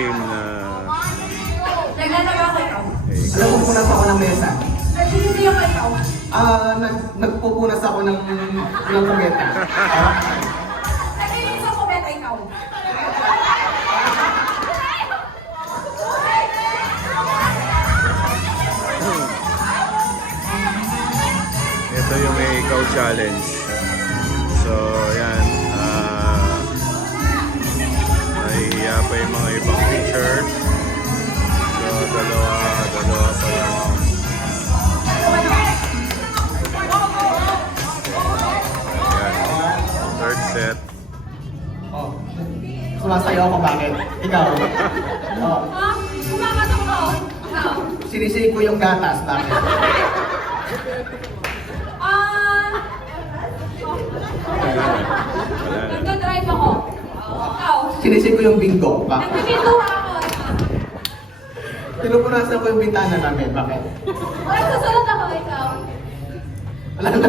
gym na Naglalaba ko ikaw. Alam mo, punas ako ng mesa. Nagsisisiyo ko ikaw. Nagpupunas ako ng kumeta. Nagsisis ako beta ikaw. ito yung may ikaw challenge. So, yan. Nahihiya pa yung mga ibang teachers. So, dalawa pa lang. Ayan. Third set. Oh. Sumasayaw ako, bakit? Ikaw. Oh. Ha? Kumakatok ko. Ikaw. Sinisig ko yung gatas, bakit? Nagdadrive ako. Ikaw. Sinisig ko yung bingo, bakit? Nagpipintura ako. Pinupunasan ko yung bintana namin, bakit? Nagsusulat ako. Ikaw. Wala na.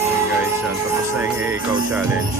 Okay guys, yan. Tapos na yung ikaw challenge.